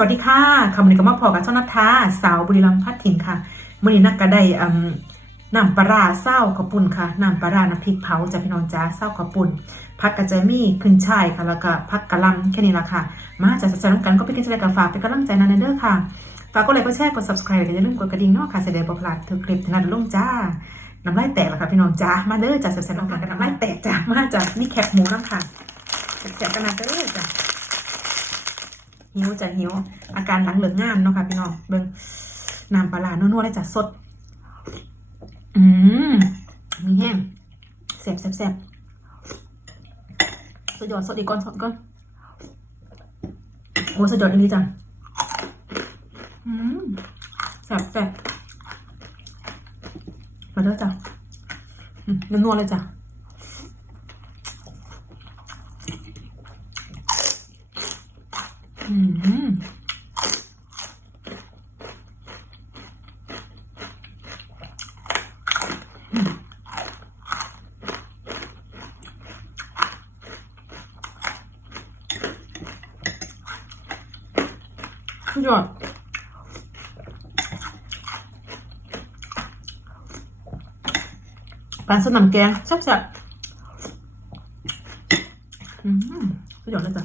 สวัสดีค่ะคำนี้ก็มาพอกับช่องนัทธาสาวบุรีรัมย์พัดถิ่นค่ะมื่อนี้นักก็ได้อืมน้ำปลาร้าเศร้าข้าวปุ่นค่ะน้ำปลาน้ำพริกเผาจากพี่น้องจ้าเศร้าข้าวปุ่นผักกระเจมี่ขึ้นช่ายค่ะแล้วก็ผักกะลำแค่นี้ละค่ะ มาจากสัจน้ำกันก็ไปกินใจกับฝากเป็นกำลังใจนันเด้อค่ะฝากกดไลค์กดแชร์กด subscribe อย่าลืมกดกระดิ่งเนาะค่ะเสด็จบพลาดทุกคลิปที่นัดลุ่งจ้าน้ำลายแตกแล้วค่ะพี่น้องจ้ามาเด้อจากสัจน้ำกันน้ำลายแตกจ้ามาจากนี่แคบหมูน้ำค่ะแสบกันนะเด้อจ้า หิวจะหิว อาการหลังเหลืองงามเนาะค่ะพี่น้องเบิ่งน้ำปลาร้านัวๆเลยจ้ะสด อืมมีแห้งแซ่บแซ่บแซ่บสดยอดสดอีกก้อนสดก้อนโอ้สดยอดอีนี้จ้ะอืมแซ่บแซ่บมาเด้อจ้ะอืมนัวๆเลยจ้ะ อืม สุดยอดปลาสนำแกงแซ่บๆอืมสุดยอดเลยจ้ะ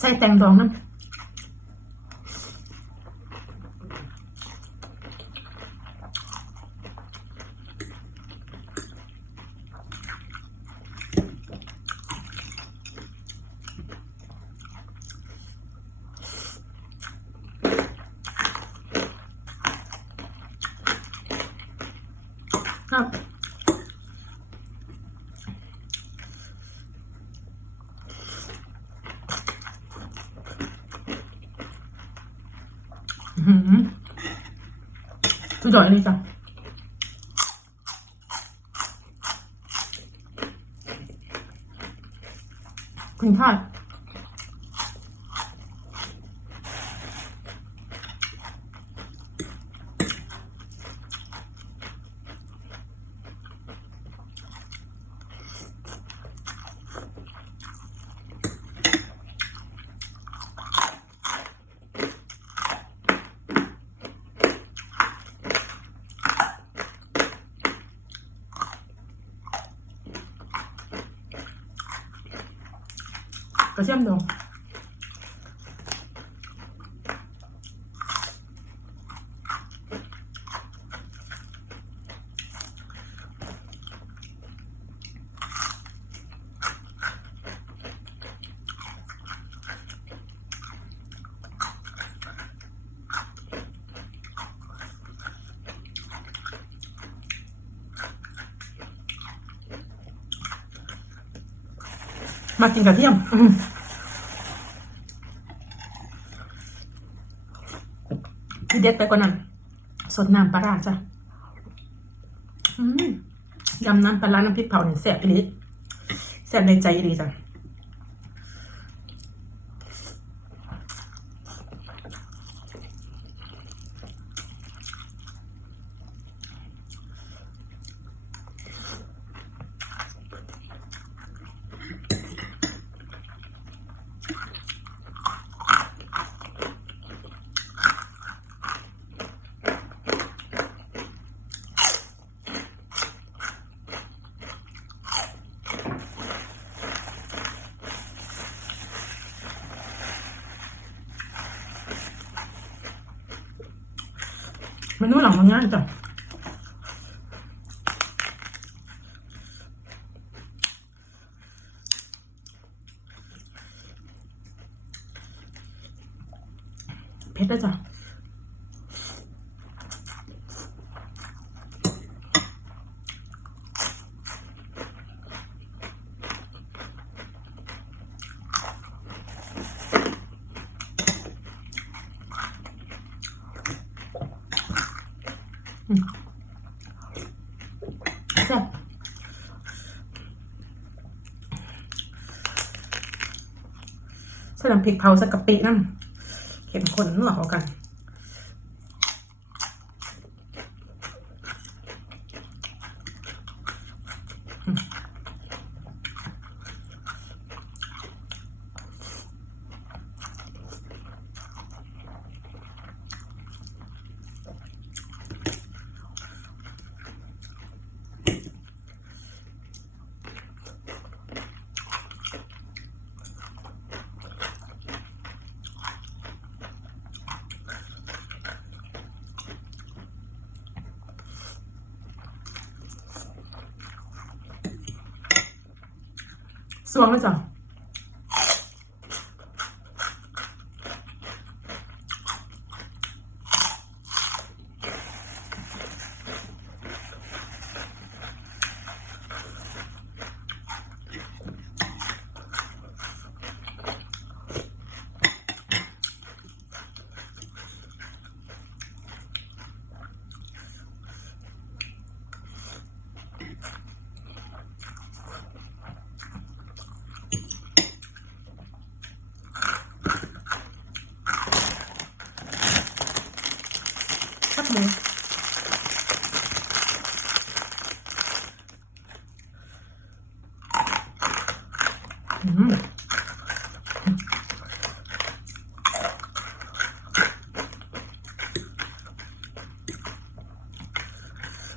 ใส่แตงดองน้ำ ครับอื้อหือสุดย อดเลยจ้ะคุณค่ากระเทีย มากินกระเทียมอื้อที่เด็ดไปกว่านั้น สดน้ำปลาร้าจ้ะอืมยำน้ำปลาร้าน้ำพริกเผาเนี่ยแสบไปเลยแสบในใจดีจ้ะ เมนูหลังมันง่ายจ้ะเผ็ดด้วยจ้ะ อืมแซ่บ ใส่น้ำพริกเผาใส่กะปินั่นเข้มข้นนัวเข้ากัน สวงเ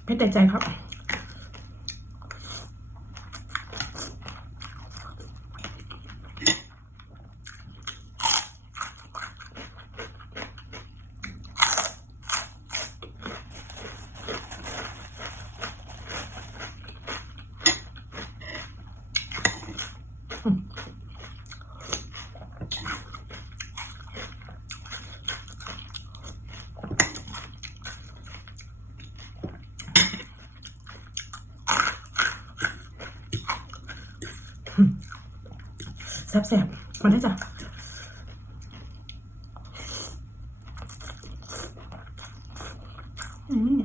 ไม่แต่ใจครับ แซ่บๆมาได้จ้ะอืม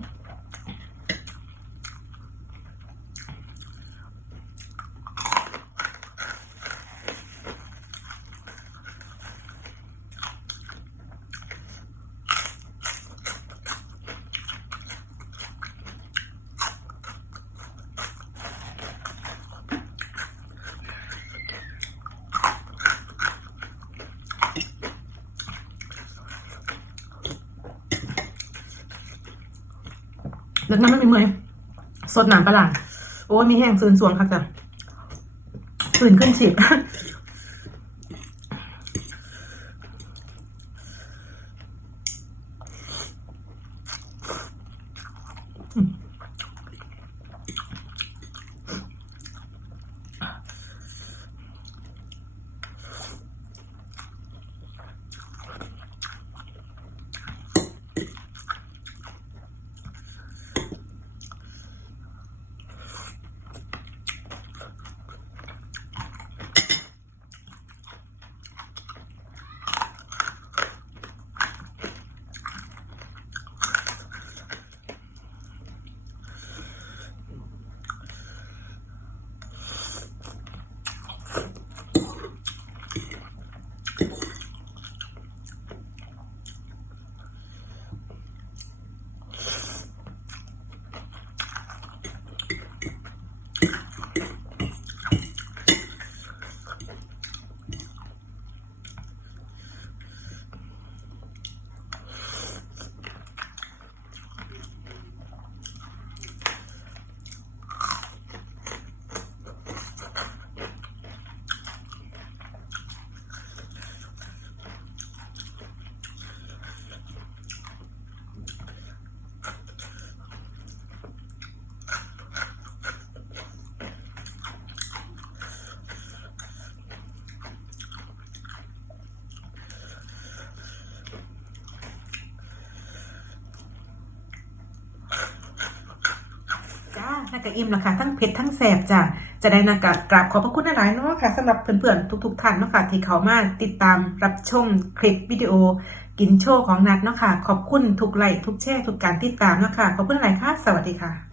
เลิกน้ำไม่มีเมื่อยสดหนังกระหล่ำโอ้ยมีแห้งซืนสวงค่ะจ้ะตื่นขึ้นฉีด จ้า น่ากะอิ่มแล้วค่ะ ทั้งเผ็ดทั้งแสบจ้ะจะได้นากะกราบขอบพระคุณหลายเนาะค่ะสำหรับเพื่อนๆทุกๆท่านเนาะค่ะที่เขามาติดตามรับชมคลิปวิดีโอ กินโชว์ของนัดเนาะค่ะ ขอบคุณทุกไลค์ทุกแชร์ทุกการติดตามเนาะค่ะขอบคุณหลายค่ะ สวัสดีค่ะ